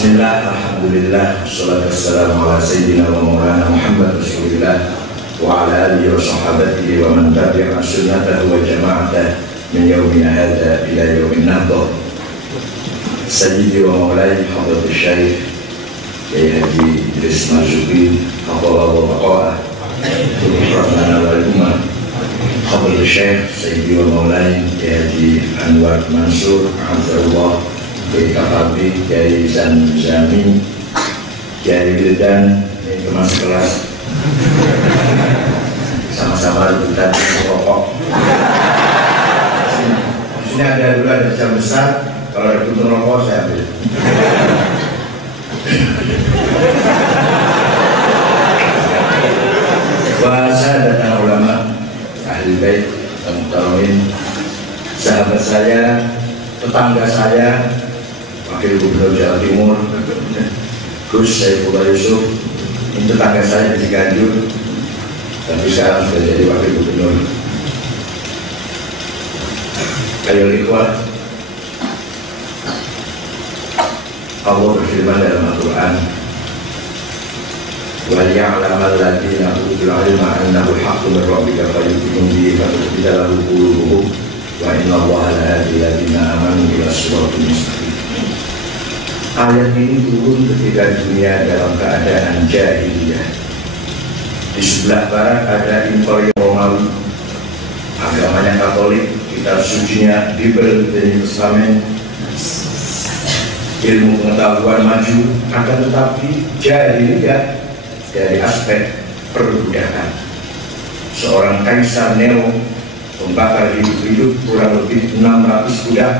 Bismillah, alhamdulillah, wassalatu wassalamu ala sayyidina wa maulana Muhammad Rasulillah wa ala alihi wa sahabatihi wa man tabi'a sunnatahu wa jama'atah min yawmina hadha ila yawmin nahdah. Sayyidi wa maulai hadratus syarif Kiai Haji Idris Marzuki hafizallahu wa ra'ah rahmana wal ummah. Hadratus syarif Sayyidi wa maulai Kiai Haji Anwar Mansur hafizallahu Kiai Kafabi, Kiai Zami, Kiai Wildan, ini kemas kelas sama-sama rebutan rokok. Di sini ada dulu ada jam besar, kalau rebutan rokok saya ambil. Bahasa datang ulama, ahli bait, muhtaramin, sahabat saya, tetangga saya, Wakil Gubernur Jawa Timur Gus Saifullah Yusuf, ini tetangga saya di Ciganjur, tapi sekarang sudah jadi Wakil Gubernur. Ayo ikhwah, Allah berfirman dalam Al-Quran, وَلْيَعْلَمَ الَّذِينَ أُوتُوا الْعِلْمَ أَنَّهُ الْحَقُّ مِنْ رَبِّكَ فَيُؤْمِنُوا بِهِ فَتُخْبِتَ لَهُ قُلُوبُهُمْ وَإِنَّ اللَّهَ لَهَادِي الَّذِينَ آمَنُوا إِلَى صِرَاطٍ مُسْتَقِيمٍ. Ayat ini turun ketika dunia dalam keadaan jahiliyah. Di sebelah barat ada Imperium Romawi, agamanya Katolik, kitab sucinya Bible dan Testament, ilmu pengetahuan maju, akan tetapi jahiliyah dari aspek perbudakan. Seorang Kaisar Nero membakar hidup-hidup kurang lebih 600 budak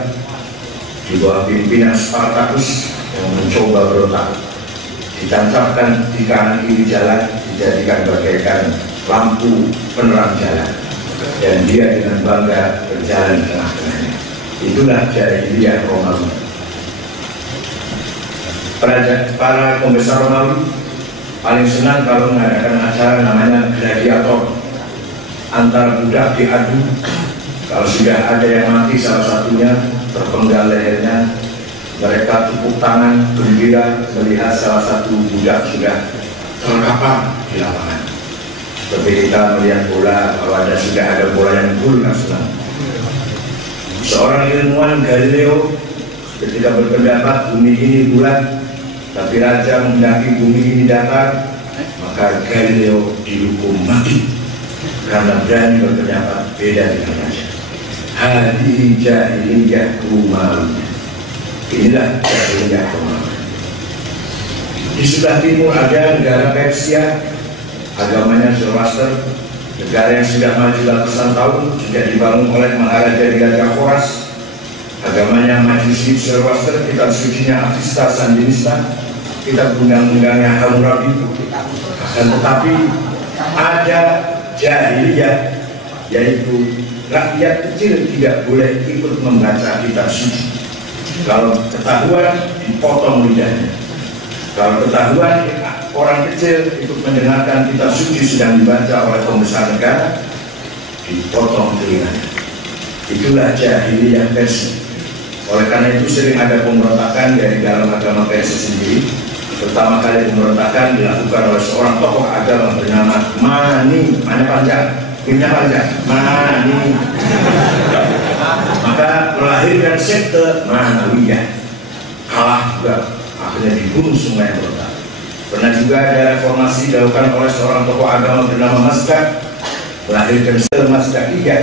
di bawah pimpinan Spartacus yang mencoba berontak, ditancapkan di kanan kiri jalan, dijadikan bagaikan lampu penerang jalan, dan dia dengan bangga berjalan di tengah-tengahnya. Itulah jahiliyah Romawi. Para pembesar Romawi paling senang kalau mengadakan acara namanya gladiator, antar budak diadu. Kalau sudah ada yang mati salah satunya, terpenggal lehernya, mereka tepuk tangan gembira melihat salah satu budak sudah terkapar di lapangan. Seperti kita melihat bola, kalau sudah ada bola yang gol, senang. Seorang ilmuwan Galileo ketika berpendapat bumi ini bulat, tapi raja menghendaki bumi ini datar, maka Galileo dihukum mati karena berani berpendapat beda dengan raja. Hadihi jahiliyah Romawi. Inilah jahiliyah Romawi. Di sebelah timur ada negara Persia, agamanya Zoroaster, negara yang sudah maju ratusan tahun, sudah dibangun oleh Maharaja di Raja Khoras. Agamanya Majusi Zoroaster, kitab sucinya Avesta Sandinista, kitab undang-undangnya Hammurabi. Akan tetapi ada jahiliyah, yaitu rakyat kecil tidak boleh ikut membaca kitab suci. Kalau ketahuan, dipotong lidahnya. Kalau ketahuan, orang kecil ikut mendengarkan kitab suci sedang dibaca oleh pembesar negara, dipotong telinganya. Itulah jahiliyah Persia. Oleh karena itu sering ada pemberontakan dari dalam agama Persia sendiri. Pertama kali pemberontakan dilakukan oleh seorang tokoh agama bernama Mani, Mani. Maka melahirkan sekte Manawiyah, kalah juga, akhirnya dibunuh semua yang berontak. Pernah juga ada reformasi dilakukan oleh seorang tokoh agama bernama Mazdak, melahirkan sekte Mazdakiyah,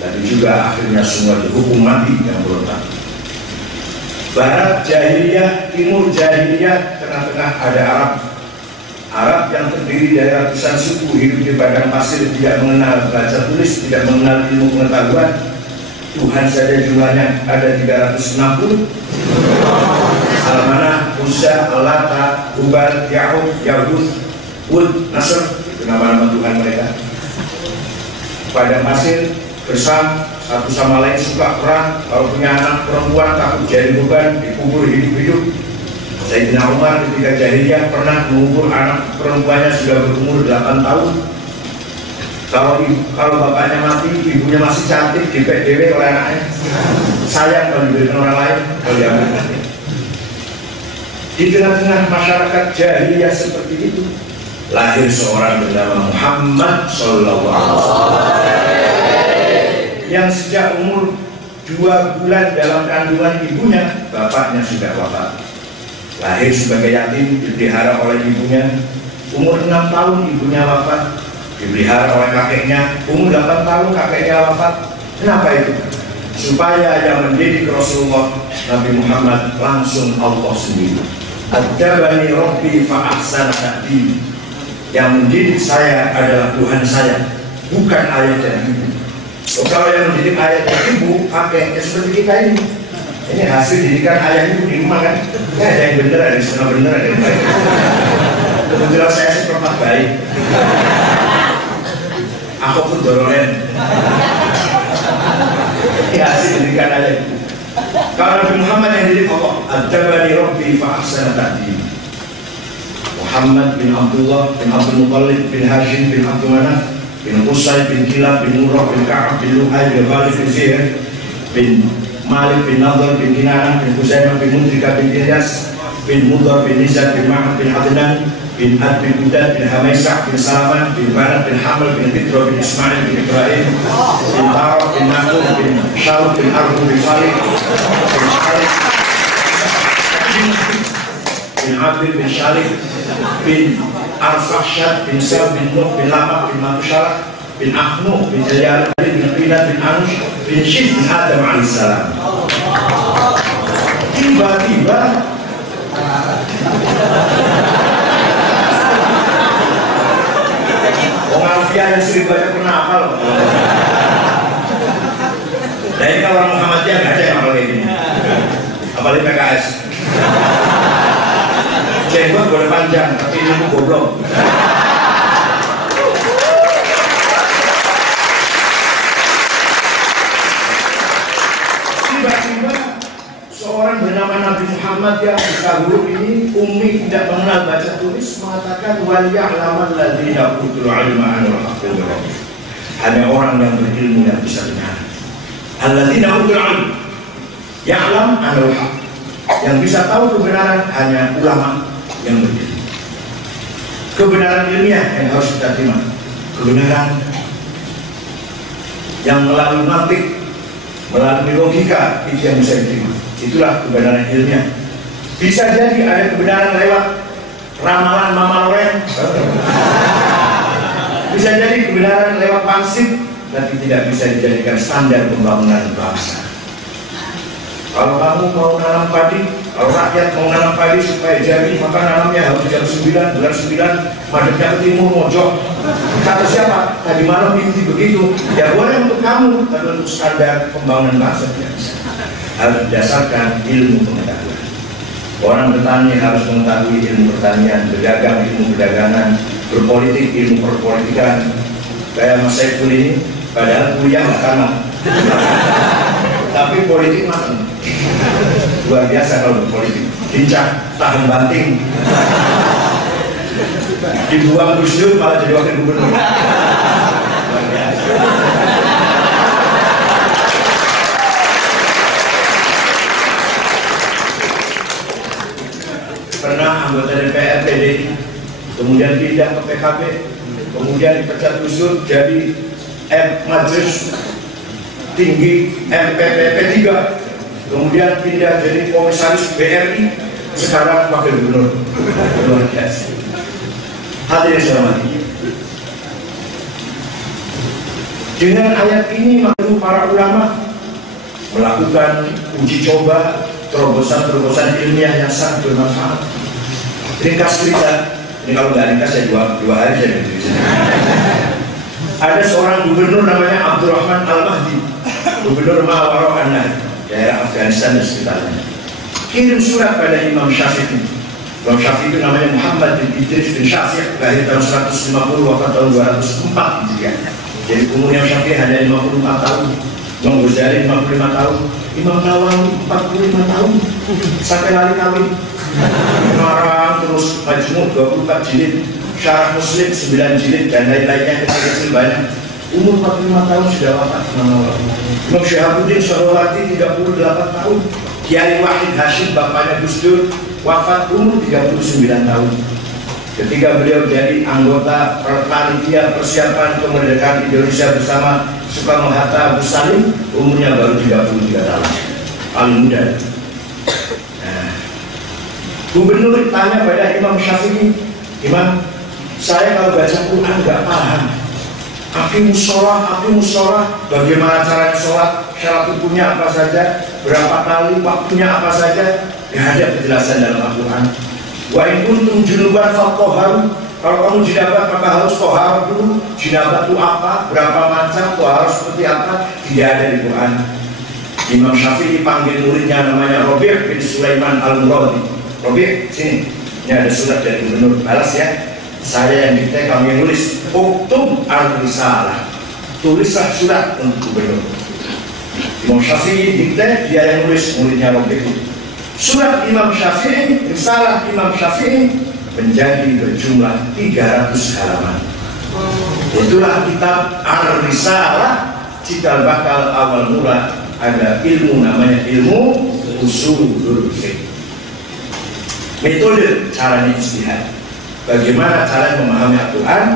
tapi juga akhirnya semua dihukum mati yang berontak. Barat jahiliyah, timur jahiliyah, tengah-tengah ada Arab yang terdiri dari ratusan suku, hidup di padang pasir, tidak mengenal baca tulis, tidak mengenal ilmu pengetahuan. Tuhan saja jumlahnya ada 360. Al-Manah, Musa, Al-Lata, Hubal, Ya'ub, Yahud, Wud, Nasr, itu nama-nama Tuhan mereka. Padang pasir, bersam, satu sama lain suka perang. Kalau punya anak perempuan takut jadi beban, dikubur hidup-hidup. Sayyidina Umar ketika jahiliyah pernah mengubur anak perempuannya sudah berumur 8 tahun. Kalau bapaknya mati, ibunya masih cantik, dipek-dewek oleh anaknya. Sayang kalau diberikan orang lain, kalau diambil. Di tengah-tengah masyarakat jahiliyah seperti itu, lahir seorang bernama Muhammad Sallallahu Alaihi Wasallam yang sejak umur 2 bulan dalam kandungan ibunya, bapaknya sudah wafat. Lahir sebagai yatim, dipelihara oleh ibunya. Umur 6 tahun ibunya wafat, dipelihara oleh kakeknya. Umur 8 tahun kakeknya wafat. Kenapa itu? Supaya yang mendidik Rasulullah Nabi Muhammad langsung Allah sendiri. Adzabani Rabbi fa ahsana ta'dib. Yang mendidik saya adalah Tuhan saya, bukan ayah dan ibu. Kalau yang mendidik ayah dan ibu pakai seperti kita ini. Ini hasil didikan ayah ibu di rumah kan? Ya ada yang bener, ada yang setengah bener, ada yang baik. Kebetulan saya seperempat baik. Aku pun dorolen. Ini hasil didikan ayah ibu. Kalau Nabi Muhammad yang didik Allah, Adzabani Rabbi fa ahsana ta'dib. Muhammad bin Abdullah bin Abdul Muttalib bin Hashim bin Abdul Manaf bin Qusay bin Kilab bin Murrah bin Ka'ab bin Luhai bin Khalid bin Fihr bin Malik bin Nadhr bin Kinanah bin Huzaimah bin Mudrika bin Ilyas bin Mudhar bin Nizar bin Ma'ad bin Adnan bin Ad bin Udad bin Hamaisah bin Salaman bin Banat bin Hamil bin Fitro bin Ismail bin Ibrahim bin Tarab bin Nahum bin Syarub bin Arbu bin Salih bin Syarif bin Abdul bin Syarif bin Al-Fahsyad bin Sal bin Nuh bin Lamak bin Matusyarah bin Ahnu bin Jaliyah bin Qinat bin Anush bin Syif bin Adam alaihissalam. Tiba-tiba orang Alfiah yang sering baca pernah hafal. Nah ini kalau orang Muhammadiyah nggak ada yang hafal kayak gini. Apalagi PKS. Jenggot boleh panjang, tapi ini goblok. Tiba-tiba seorang bernama Nabi Muhammad yang dahulu ini ummi tidak mengenal baca tulis mengatakan waliya'lamal ladzina utul ilma anil haqqi min rabbih. Hanya orang yang berilmu yang bisa benar. Alladzina utul ilma ya'lam anil haqq. Yang bisa tahu kebenaran hanya ulama yang berilmu. Kebenaran ilmiah yang harus kita terima. Kebenaran yang melalui mantik, melalui logika itu yang bisa diterima. Itulah kebenaran ilmiah. Bisa jadi ada kebenaran lewat ramalan Mama Loren. Bisa jadi kebenaran lewat pansip, tapi tidak bisa dijadikan standar pembangunan bangsa. Kalau kamu mau nanam padi, kalau rakyat mau nanam padi supaya jadi, maka nanamnya harus jam 9, bulan 9, madepnya ke timur, mojok. Kata siapa? Tadi malam mimpi begitu. Ya boleh untuk kamu, tapi untuk standar pembangunan bangsa tidak bisa. Harus berdasarkan ilmu pengetahuan. Orang bertani harus mengetahui ilmu pertanian, berdagang ilmu perdagangan, berpolitik ilmu perpolitikan. Kayak Mas Saiful ini, padahal kuliah nggak tamat, tapi politik matang. Luar biasa kalau berpolitik, lincah, tahan banting, dibuang Gus Dur malah jadi wakil gubernur. Luar biasa. Pernah anggota DPR PDI, kemudian pindah ke PKB, kemudian dipecat Gus Dur jadi Majelis Tinggi MPPP 3, kemudian pindah jadi komisaris BRI, sekarang wakil gubernur. Luar biasa. Hadirin sekalian, dengan ayat ini maka para ulama melakukan uji coba terobosan-terobosan ilmiah yang sangat bermanfaat. Ringkas cerita, ini kalau nggak ringkas saya dua hari saya bercerita. Ada seorang gubernur namanya Abdurrahman Al-Mahdi, gubernur Ma'warok An-Nahr, daerah Afghanistan dan sekitarnya. Kirim surat pada Imam Syafi'i. Imam Syafi'i itu namanya Muhammad bin Idris bin Syafi'i, lahir tahun 150, wafat tahun 204 Hijriah. Jadi umur Imam Syafi'i hanya 54 tahun, Imam Ghazali 55 tahun, Imam Nawawi 45 tahun, sampai lari kawin. Marang terus Majmu' 24 jilid, Syarah Muslim 9 jilid dan lain-lainnya kecil-kecil banyak. Umur 45 tahun sudah wafat Imam Nawawi. Imam Syahabuddin Syahrawati 38 tahun. Kiai Wahid Hashim bapaknya Gus Dur wafat umur 39 tahun. Ketika beliau jadi anggota panitia persiapan kemerdekaan Indonesia bersama Soekarno-Hatta Gus Salim, umurnya baru 33 tahun, paling muda. Nah, gubernur tanya pada Imam Syafi'i, Imam, saya kalau baca Quran nggak paham. Aqimusholah, bagaimana cara sholat, syarat hukumnya apa saja, berapa kali, waktunya apa saja, nggak ada penjelasan dalam Al-Quran. Wa in kuntum junuban fatahharu, kalau kamu jinabah maka harus tohar dulu. Jinabah itu apa, berapa macam, tohar seperti apa, tidak ada di Quran. Imam Syafi'i panggil muridnya namanya Rabi' bin Sulaiman Al-Muradi. Rabi', sini, ini ada surat dari gubernur, balas ya. Saya yang dikte, kamu yang nulis. Uktub al-risalah, tulislah surat untuk gubernur. Imam Syafi'i dikte, dia yang nulis, muridnya Rabi'. Surat Imam Syafi'i, risalah Imam Syafi'i menjadi berjumlah 300 halaman. Itulah kitab Ar-Risalah, cikal bakal awal mula ada ilmu namanya ilmu usulul fiqh. Metode caranya ijtihad. Bagaimana cara memahami Al-Quran,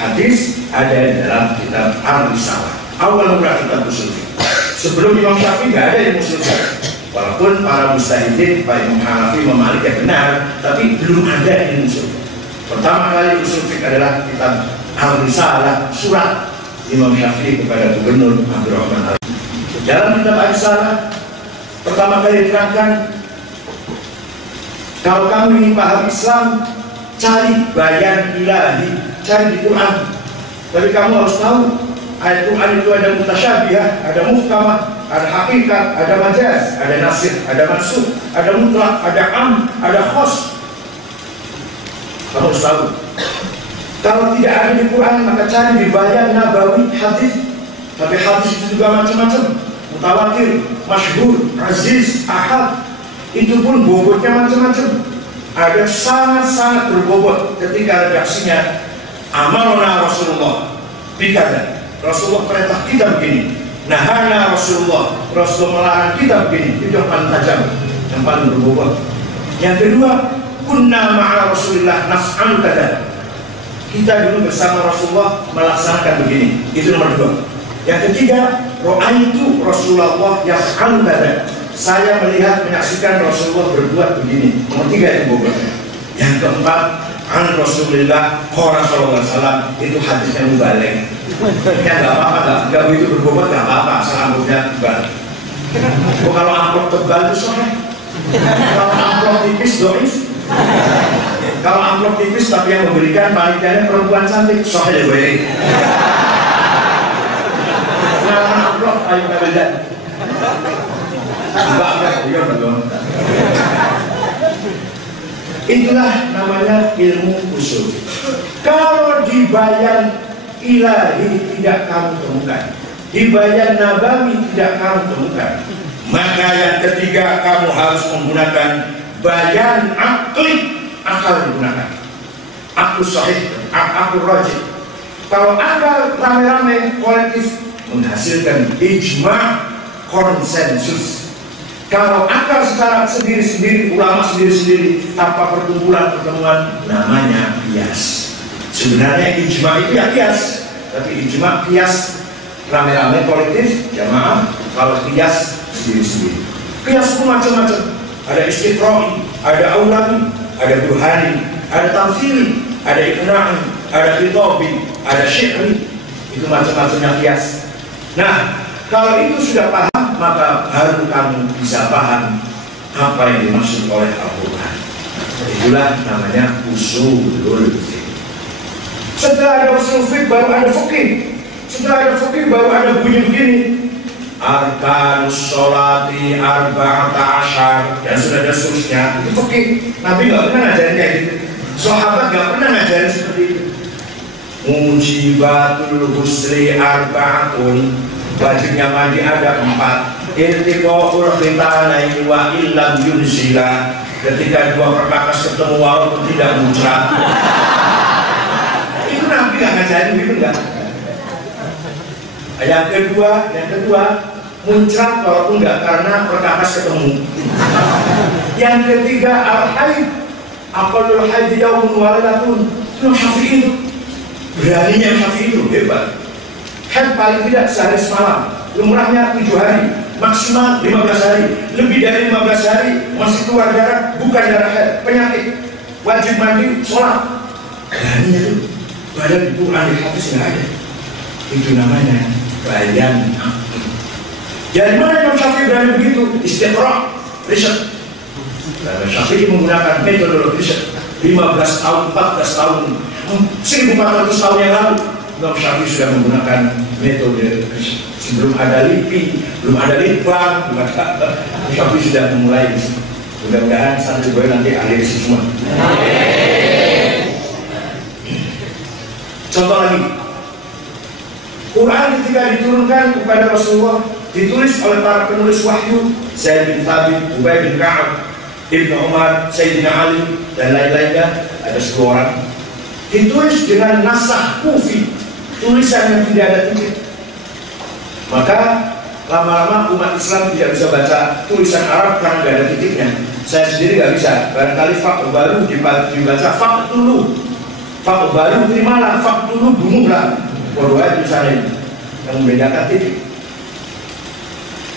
hadis ada dalam kitab Ar-Risalah. Awal mula kitab usul fiqh. Sebelum Imam Syafi'i nggak ada ilmu usul fiqh. Walaupun para mustahidin, Pak Imam Hanafi memalik yang benar, tapi belum ada ilmu usul fiqh. Pertama kali usul fiqh adalah kitab Ar-Risalah, surat Imam Syafi'i kepada Gubernur Abdurrahman Al. Dalam kitab Ar-Risalah pertama kali diterangkan, kalau kamu ingin paham Islam, cari bayan ilahi, cari di Quran. Tapi kamu harus tahu, ayat Quran itu ada mutasyabihah, ada muhkamah, ada hakikat, ada majaz, ada nasir, ada mansukh, ada mutlak, ada am, ada khos. Kamu harus tahu. Kalau tidak ada di Quran, maka cari di bayan nabawi, hadis. Tapi hadis itu juga macam-macam, mutawatir, masyhur, aziz, ahad. Itu pun bobotnya macam-macam. Ada sangat-sangat berbobot ketika redaksinya amarona Rasulullah bikada. Rasulullah perintah kita begini. Nahana Rasulullah melarang kita begini. Itu yang paling tajam, yang paling berbobot. Yang kedua, kunna ma'a Rasulillah naf'al kada. Kita dulu bersama Rasulullah melaksanakan begini. Itu nomor dua. Yang ketiga, ra'aitu Rasulullah yaf'al kada. Saya melihat, menyaksikan Rasulullah berbuat begini. Nomor tiga itu bobotnya. Yang keempat, an Rasulullah sallallahu alaihi wasallam, itu hadisnya mubalik. Ya nggak apa-apa, nggak begitu berbobot, nggak apa-apa, asal amplopnya tebal. Kalau amplop tebal itu soalnya, kalau amplop tipis doif. Kalau amplop tipis tapi yang memberikan panitianya perempuan cantik, soalnya baik. Nah, amplop ayo kita beda. Itulah namanya ilmu usul. Kalau di bayan ilahi tidak kamu temukan, di bayan nabawi tidak kamu temukan, maka yang ketiga kamu harus menggunakan bayan akli, akal digunakan. Aku sahih, aku rajih. Kalau akal rame-rame kolektif menghasilkan ijma, konsensus. Kalau akal secara sendiri-sendiri, ulama sendiri-sendiri, tanpa perkumpulan pertemuan, namanya kias. Sebenarnya ijma itu ya kias, tapi ijma kias rame-rame kolektif, jamaah. Kalau kias sendiri-sendiri, kias pun macam-macam. Ada istiqra'i, ada aulani, ada burhani, ada tamthili, ada iqna'i, ada khitabi, ada syi'ri. Itu macam-macamnya kias. Nah, kalau itu sudah paham, maka baru kamu bisa paham apa yang dimaksud oleh Al-Quran. Itulah namanya usulul fiqh. Setelah ada usul fiqh baru ada fikih. Setelah ada fikih baru ada bunyi begini. Arkanus sholati arba'ata asyar. Dan sudah ada seterusnya. Itu fikih. Nabi nggak pernah ngajarin kayak gitu. Sahabat nggak pernah ngajarin seperti itu. Mujibatul husli arba'atun. Wajibnya mandi ada 4. Irtiqa'ul khitanaini wa illam yunsila. Ketika dua perkakas ketemu walaupun tidak muncrat. Itu Nabi nggak ngajarin gitu, enggak. Yang kedua, muncrat walaupun nggak karena perkakas ketemu. Yang ketiga al-haid, aqallul haid yaumun wa lailatun. Imam Syafi'i itu beraninya, Imam Syafi'i itu hebat. Haid paling tidak sehari semalam, lumrahnya 7 hari, maksimal 15 hari. Lebih dari 15 hari masih keluar darah, bukan darah haid, penyakit, wajib mandi, sholat. Beraninya itu, padahal di Quran di hadis nggak ada. Itu namanya bayan. Dari mana Imam Syafi'i berani begitu? Istiqra', riset. Imam Syafi'i menggunakan metodologi riset. 15 tahun, 14 tahun, 1400 tahun yang lalu Imam Syafi'i sudah menggunakan metode riset. Sebelum ada LIPI, belum ada litbang, Imam Syafi'i sudah memulai. Mudah-mudahan santri gue nanti ahli riset semua. Contoh lagi, Quran ketika diturunkan kepada Rasulullah ditulis oleh para penulis wahyu, Zaid bin Thabit, Ubay bin Ka'ab, Ibnu Umar, Sayyidina Ali, dan lain-lainnya, ada 10 orang. Ditulis dengan nasakh kufi, tulisan yang tidak ada titik. Maka lama-lama umat Islam tidak bisa baca tulisan Arab karena tidak ada titiknya. Saya sendiri nggak bisa. Barangkali fak baru dibaca fak dulu, fak baru terimalah, fak dulu bunuhlah. Kedua tulisan yang membedakan titik.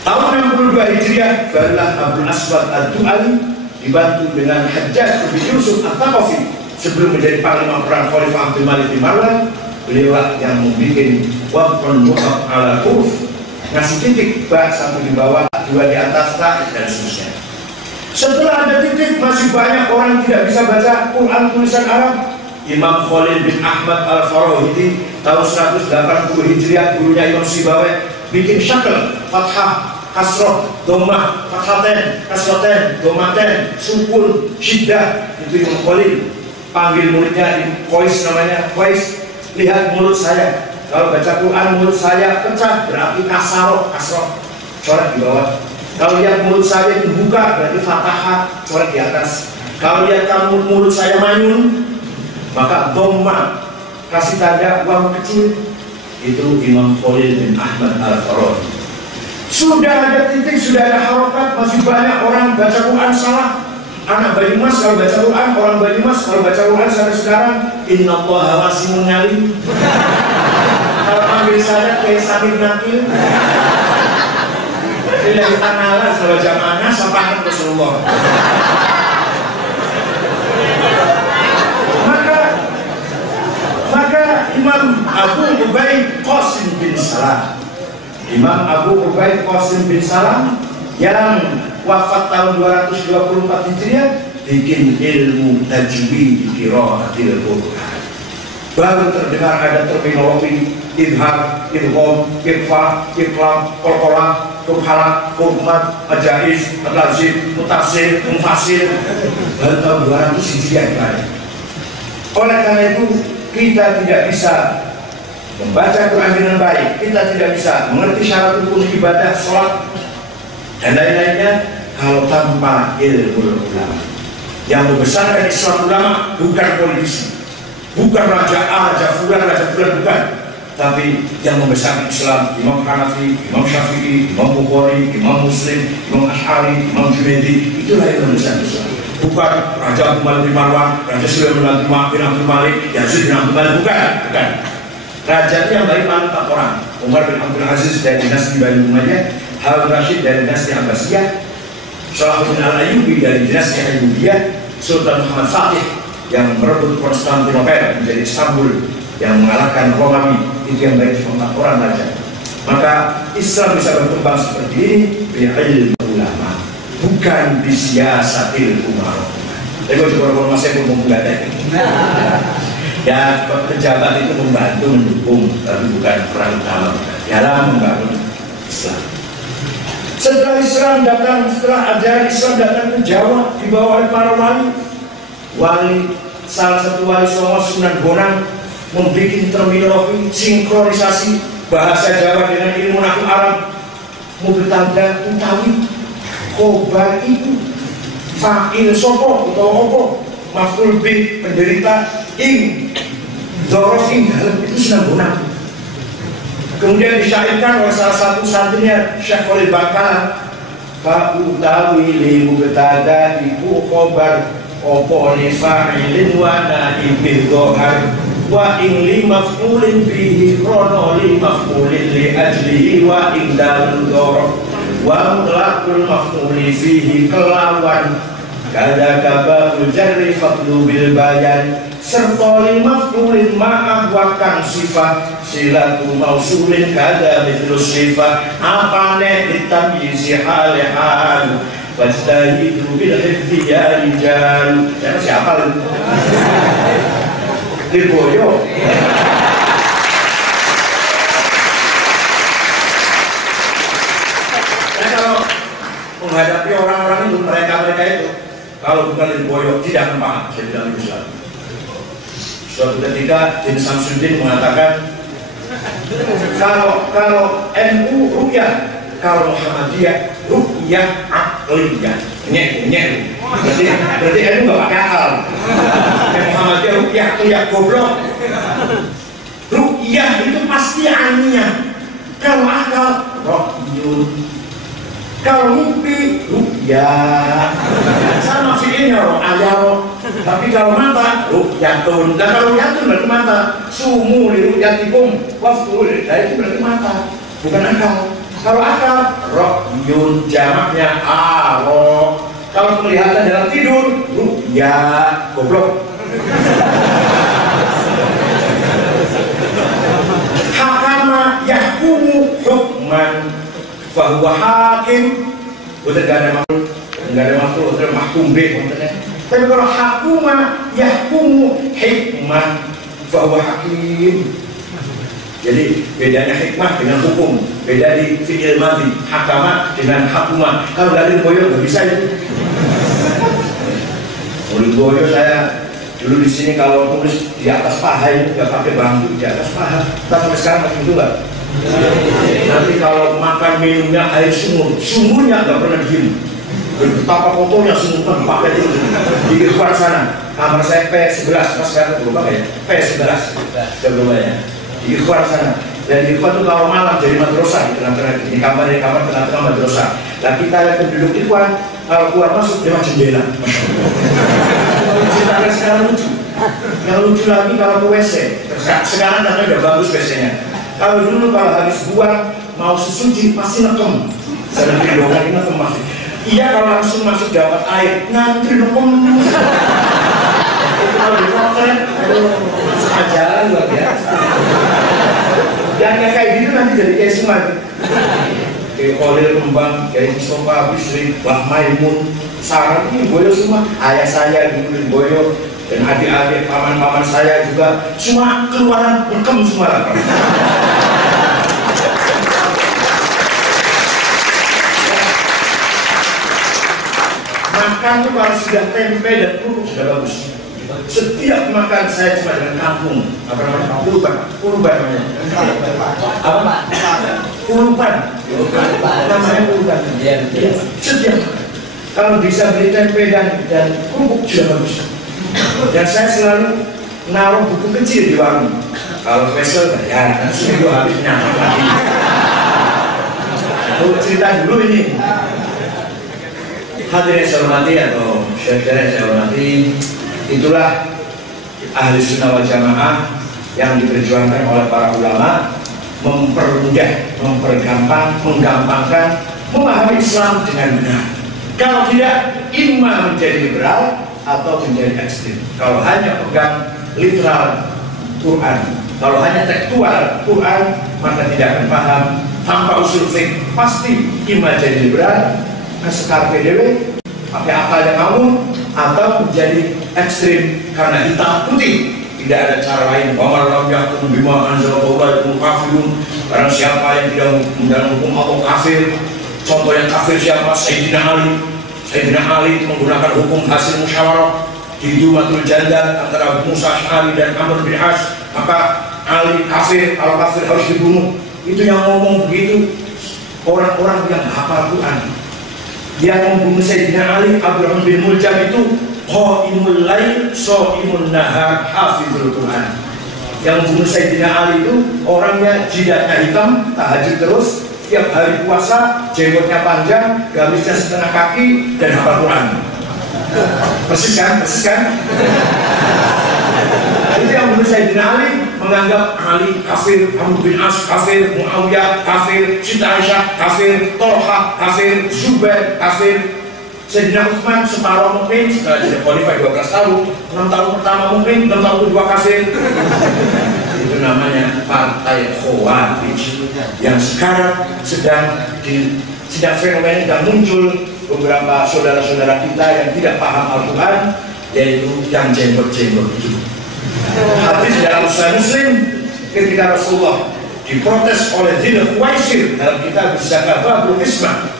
Tahun 62 Hijriah, barulah Abdul Aswad Ad-Du'ali dibantu dengan Hajjaj bin Yusuf At-Thaqafi sebelum menjadi panglima perang Khalifah Abdul Malik bin Marwan. Beliau yang membuat waqfun muhaf ala huruf, ngasih titik ba satu di bawah, 2 di atas, ta, dan seterusnya. Setelah ada titik, masih banyak orang tidak bisa baca Quran tulisan Arab. Imam Khalil bin Ahmad Al-Farahidi tahun 180 Hijriah, gurunya Imam Sibawai, bikin syakal, fathah, kasroh, domah, fathaten, kasroten, domaten, sukun, syiddah. Itu Imam Khalil. Panggil muridnya Qais, namanya Qais, lihat mulut saya. Kalau baca Quran mulut saya pecah, berarti kasroh, coret di bawah. Kalau lihat mulut saya dibuka, berarti fathah, coret di atas. Kalau lihat kamu mulut saya manyun, maka domah, kasih tanda uang kecil. Itu Imam Khalil bin Ahmad Al-Farahidi. Sudah ada titik, sudah ada harokat, masih banyak orang baca Quran salah. Anak Banyumas kalau baca Quran, orang Banyumas kalau baca Quran sampai sekarang, innallaha wasi'un alim. Kalau panggil saya kayak Sabit Nakil, bila kita ngalah kalau jamaahnya sampahan Rasulullah. Maka Imam Abu Ubaid Qasim bin Salam, Imam Abu Ubaid Qasim bin Salam yang wafat tahun 224 Hijriah, bikin ilmu tajwid qiraatil Quran. Baru terdengar ada terminologi idhar, idgham, ikhfa, iqlam, qalqalah, qurhala, qurmat, majaiz, lazim, mutasir, munfasir. Baru tahun 200 Hijriah kemarin. Oleh karena itu kita tidak bisa membaca Quran dengan baik, kita tidak bisa mengerti syarat rukun ibadah, sholat, dan lain-lainnya kalau tanpa ilmu ulama. Yang membesarkan Islam ulama bukan politisi, bukan raja A, raja fulan, bukan. Tapi yang membesarkan Islam Imam Hanafi, Imam Syafi'i, Imam Bukhari, Imam Muslim, Imam Ash'ari, Imam Junaidi. Itulah yang membesarkan Islam. Bukan Raja Abdul Malik bin Marwan, Raja Sulaiman bin Abdul Malik, Yazid bin Abdul Malik, bukan. Raja itu yang baik paling 4 orang. Umar bin Abdul Aziz dari dinasti Bani Umayyah, Harun Rashid dari dinasti Abbasiyah, Salahuddin Al-Ayyubi dari dinasti Ayyubiyah, Sultan Muhammad Fatih yang merebut Konstantinopel menjadi Istanbul, yang mengalahkan Romawi. Itu yang baik cuma 4 orang raja. Maka Islam bisa berkembang seperti ini bi'ilmu ulama, bukan bisiasatil umar. Tapi kalau coba masih belum menggadai. Ya, pejabat itu membantu, mendukung, tapi bukan peran utama dalam membangun Islam. Setelah Islam datang, setelah ajaran Islam datang ke Jawa, dibawa oleh para wali. Salah satu wali Songo, Sunan Bonang, membuat terminologi sinkronisasi bahasa Jawa dengan ilmu nahu Arab. Mobil tangga utawi khobar itu fa'il sopo atau opo, maf'ul bih penderita, ing dzaraf ing dalam, itu Sunan Bonang. Kemudian disyairkan oleh salah satu santrinya Syekh Khalil Bangkalan, fa utawi li mubtada iku khobar opo li fa'ilin wa na'ibil gohar wa ing li maf'ulin bihi krono li maf'ulin li ajlihi wa ing dalil dhorof wa mutlaqul maf'uli fihi kelawan kada kababul jarri fadlu bil bayan serta li maf'ulin ma'ah wa kang sifat silatu mausulin kada mitlus sifat apane ditamyizi hal-hal wastahidu bil hifzi ya rijal. Siapa itu? Lirboyo. Nah, kalau menghadapi orang-orang itu, mereka itu, kalau bukan Lirboyo tidak akan paham saya bilang Islam. Suatu ketika Din Samsudin mengatakan kalau NU rukyah, kalau Muhammadiyah rukyah akliyah. Berarti NU nggak pakai akal. Muhammadiyah rukyah akliyah, goblok. Rukyah itu pasti aniyah. Kalau akal rokyun. Kalau mimpi rukyah sama fiilnya roh ayaro. Tapi kalau mata rukyatun. Dan kalau rukyatun berarti mata. Sumu li rukyatikum waftul. Nah itu berarti mata, bukan akal. Kalau akal rokyun, jamaknya aro. Kalau kelihatan dalam tidur rukyah, goblok. Hakama yahkumu hukman bahwa hakim udah gak ada makhluk, udah mahkum B. Tapi kalau hakuma yahkumu hikmah bahwa hakim. Jadi bedanya hikmah dengan hukum, beda di fi'il madhi, hakama dengan hakuma. Kalau dari Boyo nggak bisa itu. Oleh Boyo saya dulu di sini kalau tulis di atas paha itu nggak pakai bambu, di atas paha. Sampai sekarang masih itu nggak. Nanti kalau makan minumnya air sumur, sumurnya nggak pernah diem. Betapa kotornya sumur kan pakai itu di luar sana. Kamar saya P11, mas sekarang belum pakai ya. P11 sebelum ya. Di luar sana. Dan di luar itu kalau malam jadi madrasah di tengah-tengah di kamar tengah-tengah madrasah. Dan kita yang penduduk di luar kalau keluar masuk lewat jendela. Ceritakan sekarang lucu. Yang lucu lagi kalau ke WC. Sekarang katanya udah bagus WC-nya. Kalau dulu kalau habis buang mau sesuci pasti nekem. Saya lebih doang ini nekem masuk. Iya kalau langsung masuk dapat air ngantri nekem. Itu kalau di potret, masuk ajaran luar biasa. Dan kayak gitu nanti jadi kayak semua. Kayak Khalil Kembang, kayak Mustafa Bisri, Mbah Maimun, Sarah ini Boyo semua. Ayah saya dulu Boyo. Dan adik-adik paman-paman saya juga semua keluaran nekem semua lah. Makan itu kalau sudah tempe dan kerupuk sudah bagus. Setiap makan saya cuma dengan kampung, apa namanya? Pulupan namanya. Apa? Pulupan. Namanya pulupan. Setiap kalau bisa beli tempe dan kerupuk sudah bagus. Dan saya selalu naruh buku kecil di warung. Kalau special ya nanti itu habis nyampe lagi. Cerita dulu ini. Hadirin saya hormati atau syekh-syekh saya hormati, itulah ahli sunnah wal jamaah yang diperjuangkan oleh para ulama, mempermudah, mempergampang, menggampangkan memahami Islam dengan benar. Kalau tidak, imam menjadi liberal atau menjadi ekstrim. Kalau hanya pegang literal Quran, kalau hanya tekstual Quran, maka tidak akan paham. Tanpa usul fiqh pasti imam jadi liberal, sekar PDW, pakai akalnya kamu, atau menjadi ekstrim karena hitam putih. Tidak ada cara lain. Waman yakum bima anzalallahu itu kafirun. Barang siapa yang tidak menjalankan hukum Allah kafir. Contoh yang kafir siapa? Sayyidina Ali. Sayyidina Ali menggunakan hukum hasil musyawarah di Dumatul Jandal antara Musa Ash'ari dan Amr bin As. Maka Ali kafir, kalau kafir harus dibunuh. Itu yang ngomong begitu orang-orang yang hafal Quran. Yang membunuh Sayyidina Ali, Abdurrahman bin Muljam itu qaimul lail, shaimul nahar, hafizul Quran. Yang membunuh Sayyidina Ali itu orangnya jidatnya hitam, tahajud terus, tiap hari puasa, jenggotnya panjang, gamisnya setengah kaki, dan hafal Quran. Persis kan? Persis kan? Itu yang membunuh Sayyidina Ali, menganggap Ali kafir, Amr bin As kafir, Muawiyah kafir, Siti Aisyah kafir, Tolha kafir, Zubair kafir. Sayyidina Utsman separuh mukmin, setelah jadi khalifah 12 tahun, 6 tahun pertama mukmin, 6 tahun kedua kafir. Itu namanya partai Khawarij yang sekarang sedang fenomena sedang muncul beberapa saudara-saudara kita yang tidak paham Al-Quran, yaitu yang jenggot-jenggot itu. Hadis dalam Sahih Muslim ketika Rasulullah diprotes oleh Dzul Khuwaisir dalam kitab Zakat Babul Ismah.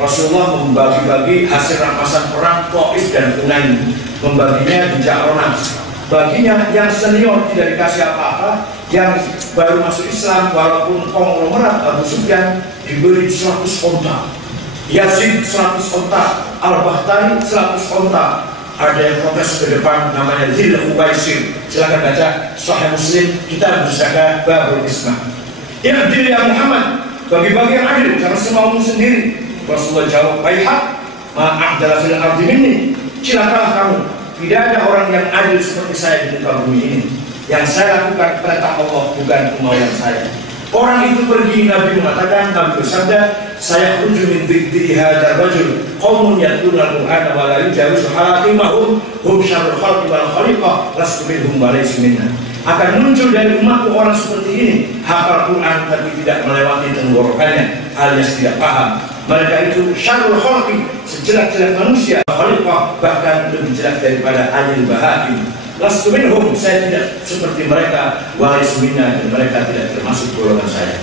Rasulullah membagi-bagi hasil rampasan perang Taif dan Hunain, membaginya di Ja'ronah. Baginya yang senior tidak dikasih apa-apa, yang baru masuk Islam walaupun konglomerat Abu Sufyan diberi 100 onta, Yazid 100 onta, Al-Bakhtari 100 onta. Ada yang protes ke depan, namanya Dzul Khuwaisir. Silakan baca Sahih Muslim, kita Zakat Babul Ismah. Ya Muhammad, bagi-bagi yang adil, jangan semaumu sendiri. Rasulullah jawab, "Baihak, ma'adala fil ardi minni." Cilakalah kamu, tidak ada orang yang adil seperti saya di muka bumi ini. Yang saya lakukan perintah Allah, bukan kemauan saya. Orang itu pergi, Nabi mengatakan, Nabi bersabda, "Saya khruju min dhiddi hadzal rajul, qaumun yatluna al-Qur'ana wa la yujawizu halaqimahum, hum syarrul khalqi wal khaliqah, lastu minhum wa laysu minna." Akan muncul dari umatku orang seperti ini, hafal Quran tapi tidak melewati tenggorokannya, alias tidak paham. Mereka itu syarrul khalqi, sejelek-jelek manusia, khaliqah, bahkan lebih jelek daripada anil bahari. Lastu minhum, saya tidak seperti mereka, wa laysu minna, dan mereka tidak termasuk golongan saya.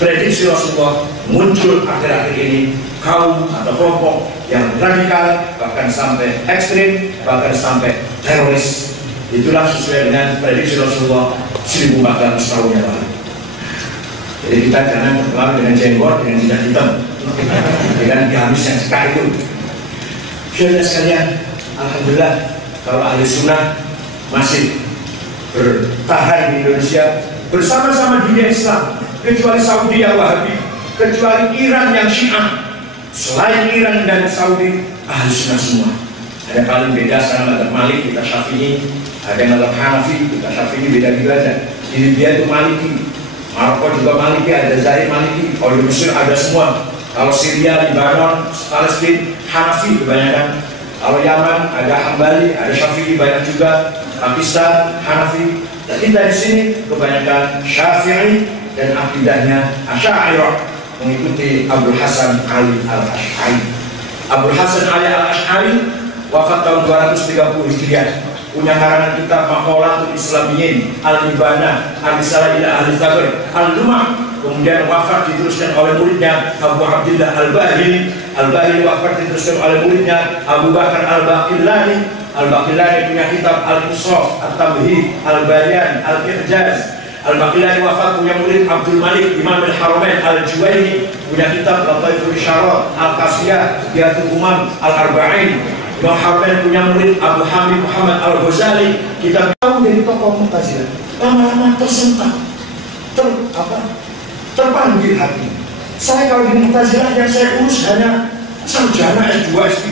Prediksi Rasulullah, muncul akhir-akhir ini kaum atau kelompok yang radikal, bahkan sampai ekstrim, bahkan sampai teroris. Itulah sesuai dengan prediksi Rasulullah 1400 tahun yang lalu. Jadi kita jangan terkenal dengan jenggot, dengan jidat hitam, dengan gamis yang sekalipun. Saudara sekalian, alhamdulillah kalau ahli sunnah masih bertahan di Indonesia bersama-sama dunia Islam, kecuali Saudi yang Wahabi, kecuali Iran yang Syiah. Selain Iran dan Saudi, ahli sunnah semua. Ada paling beda sekarang mazhab Malik, kita Syafi'i. Ada yang mazhab Hanafi, kita Syafi'i beda-beda aja. Di Libya itu Maliki, Maroko juga Maliki, ada Zaire Maliki. Kalau di Mesir ada semua. Kalau Syria, Lebanon, Palestina, Hanafi kebanyakan. Kalau Yaman ada Hambali, ada Syafi'i banyak juga. Pakistan, Hanafi. Dan kita di sini kebanyakan Syafi'i dan akidahnya Asy'ariyah, mengikuti Abdul Hasan Ali Al-Asy'ari. Abdul Hasan Ali Al-Asy'ari wafat tahun 230 Hijriah. Punya karangan kitab Maqalatul Islamiyyin, Al-Ibana, Al-Risalah ila Ahli Thabr, Al-Lumah. Kemudian wafat diteruskan oleh muridnya Abu Abdillah Al-Bahili. Al-Bahili wafat diteruskan oleh muridnya Abu Bakar Al-Baqillani. Al-Baqillani punya kitab Al-Qusas, At-Tamhid, Al-Bayan, Al-I'jaz. Al-Baqillani wafat punya murid Abdul Malik Imam Al-Haramain Al-Juwaini, punya kitab Lataiful Isyarat, Al-Qasiyah, Qiyatul Umam, Al-Arba'in. Imam Haramain punya murid Abu Hamid Muhammad Al-Ghazali, kitab menjadi tokoh Mu'tazilah. Lama-lama tersentak, terpanggil hati. Saya kalau di Mu'tazilah yang saya urus hanya sarjana S2, S3.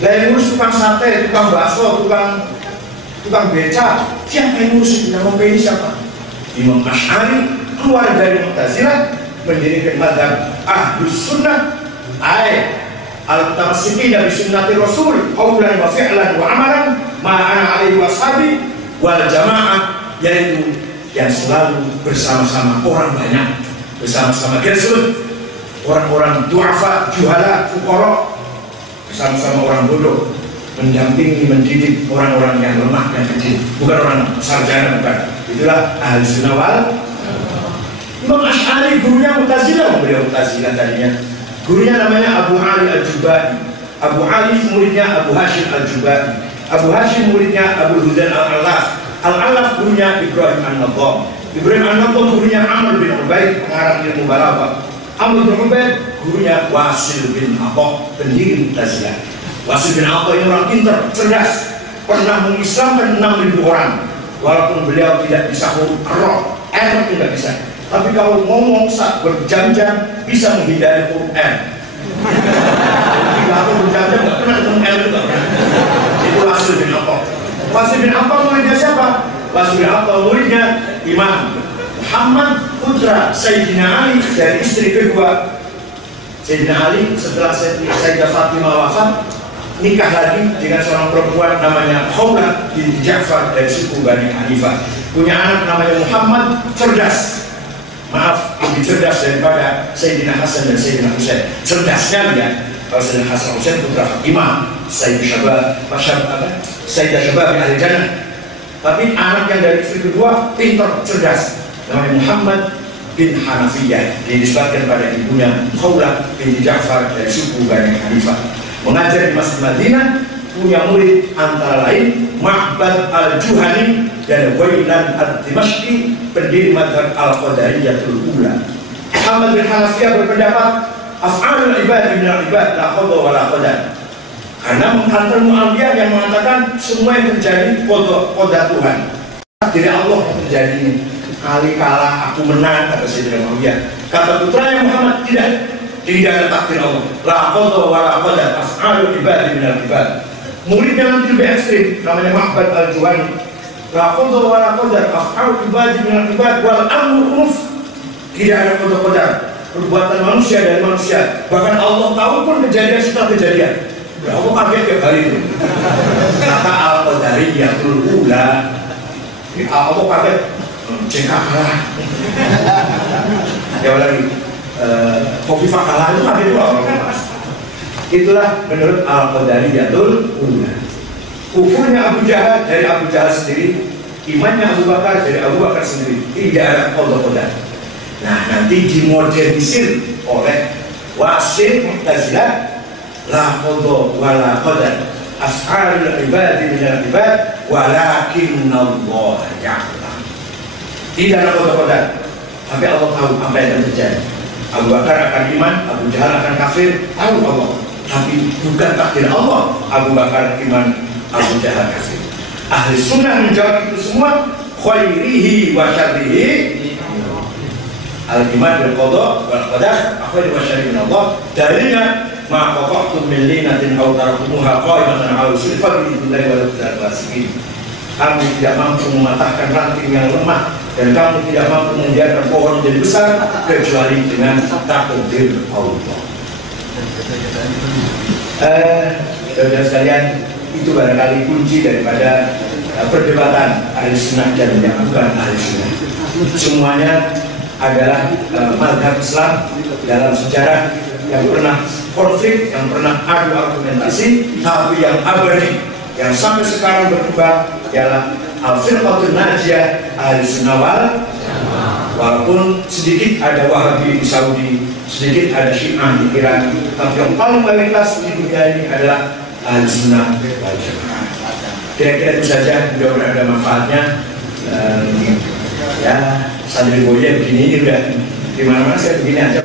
Lah yang urus tukang sate, tukang bakso, tukang beca. Siapa yang urus? Nama ini siapa? Imam Asy'ari keluar dari Mu'tazilah mendirikan mazhab Ahlus Sunnah, al-mutamassikina bi sunnati Rasul qaulan wa fi'lan wa amalan ma ana alaihi washabi wal jamaah, yaitu yang selalu bersama-sama orang banyak, bersama-sama grassroots, orang-orang du'afa, juhala, fuqara, bersama-sama orang bodoh, mendampingi, mendidik orang-orang yang lemah dan kecil, bukan orang sarjana, bukan. Itulah ahli sunnah wal. Imam Asy'ari gurunya Mu'tazilah, beliau Mu'tazilah tadinya. Gurunya namanya Abu Ali Al-Jubai. Abu Ali muridnya Abu Hashim Al-Jubai. Abu Hashim muridnya Abu Hudan Al-Allaf. Al-Allaf gurunya Ibrahim An-Nadham. Ibrahim An-Nadham gurunya Amr bin Ubaid, pengarang ilmu balaghah. Amr bin Ubaid gurunya Wasil bin Atha, pendiri Mu'tazilah. Wasil bin Atha ini orang pintar, cerdas, pernah mengislamkan 6.000 orang. walaupun beliau tidak bisa roh, itu tidak bisa. Tapi kalau ngomong saat berjam-jam bisa menghindari Quran. Kalau berjam-jam nggak pernah ketemu itu. Itu Wasil bin Atha. Wasil bin Atha muridnya siapa? Wasil bin Atha muridnya Imam Muhammad putra Sayyidina Ali dari istri kedua Sayyidina Ali. Setelah Sayyidah Fatimah wafat, nikah lagi dengan seorang perempuan namanya Khawlah binti Ja'far dari suku Bani Hanifah. Punya anak namanya Muhammad, cerdas. Maaf, lebih cerdas daripada Sayyidina Hasan dan Sayyidina Husain. Cerdasnya ya, kalau Sayyidina Hasan Husain putra Fatimah, Sayyidah Syabab bin Ahli Jannah. Tapi anak yang dari istri kedua pintar, cerdas. Namanya Muhammad bin Hanafiyah, dinisbatkan pada ibunya Khawlah binti Ja'far dari suku Bani Hanifah. Mengajar di Masjid Madinah, punya murid antara lain Ma'bad al-Juhani dan Wailan al-Dimashqi, pendiri mazhab al-Qadariyatul Ula. Muhammad bin Hanafiyah berpendapat af'alul ibad min al-ibad la qada wa la qadar. Karena menghantar Mu'awiyah yang mengatakan semua yang terjadi qada Tuhan. Dari Allah yang terjadi. Kali kalah aku menang, kata Sayyidina Mu'awiyah. Kata putranya Muhammad, tidak ada takdir Allah. La qada wa la qadar, af'alul ibad min al-ibad. Muridnya nanti lebih ekstrim, namanya Ma'bad al-Juhani. La qada wa la qadar, af'alul ibad min al-ibad wal amru unuf. Tidak ada qada, perbuatan manusia dari manusia. Bahkan Allah tahu pun kejadian setelah kejadian. Ya Allah kaget tiap hari itu. Kata al-Qadariyatul Ula, Allah kaget, cekak kalah. Ya lagi, Khofifah kalah itu kaget juga orang. Itulah menurut al-Qadariyatul Ula. Kufurnya Abu Jahal dari Abu Jahal sendiri, imannya Abu Bakar dari Abu Bakar sendiri. Tidak ada qada. Nah, nanti dimodernisir oleh Wasil Mu'tazilah, la qada wa la qadar, af'alul ibadi min al-ibad walakinna Allah ya'lam. Tidak ada qada, tapi Allah tahu apa yang terjadi. Abu Bakar akan iman, Abu Jahal akan kafir, tahu Allah. Tapi bukan takdir Allah Abu Bakar iman, Abu Jahal kafir. Ahli sunnah menjawab itu semua, khairihi wa syarrihi, al-iman bil qada wal qadar, akhir wa syarri min Allah. Dalilnya ma qata'tum min linatin aw tarakumuha qa'imatan 'ala usul fa billahi wa la. Kamu tidak mampu mematahkan ranting yang lemah, dan kamu tidak mampu membiarkan pohon menjadi besar kecuali dengan takdir Allah. Saudara sekalian, itu barangkali kunci daripada perdebatan ahli sunnah dan yang bukan ahli sunnah. Semuanya adalah mazhab Islam dalam sejarah yang pernah konflik, yang pernah adu argumentasi, tapi yang abadi, yang sampai sekarang berkembang ialah al-firqatul najiyah ahli sunnah wal jamaah. Walaupun sedikit ada Wahabi di Saudi, sedikit ada Syiah di Iran, tapi yang paling mayoritas di dunia ini adalah ahli sunnah wal jamaah. Kira-kira itu saja, mudah-mudahan ada manfaatnya. Ya, santri boya begini udah di mana-mana saya begini aja.